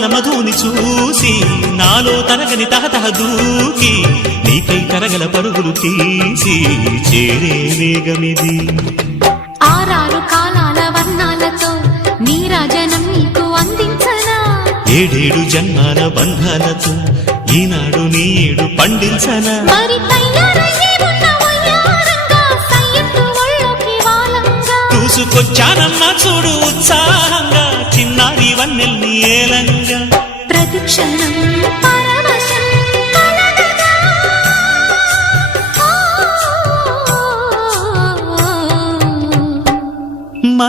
యవ్వన మధుని చూసి నాలో తరగని తహతహ దూకి నీకై తరగల పరుగులు తీసి చేరే వేగమిది. ఆరారు కాలాల వర్ణాలతో నీరాజనం నీకు అందించనా, ఏడేడు జన్మాల బంధాలతో ఈనాడు నీడు పండించనా. మరి తయారయ్యే ఉన్న వయ్యారంగా సయ్యత్తు ఒళ్ళోకి వాలంగా చూసుకొచ్చానమ్మా చూడు ఉత్సాహంగా చిన్నారి వన్నెల్ని ఏలంగా. ప్రతిక్షణం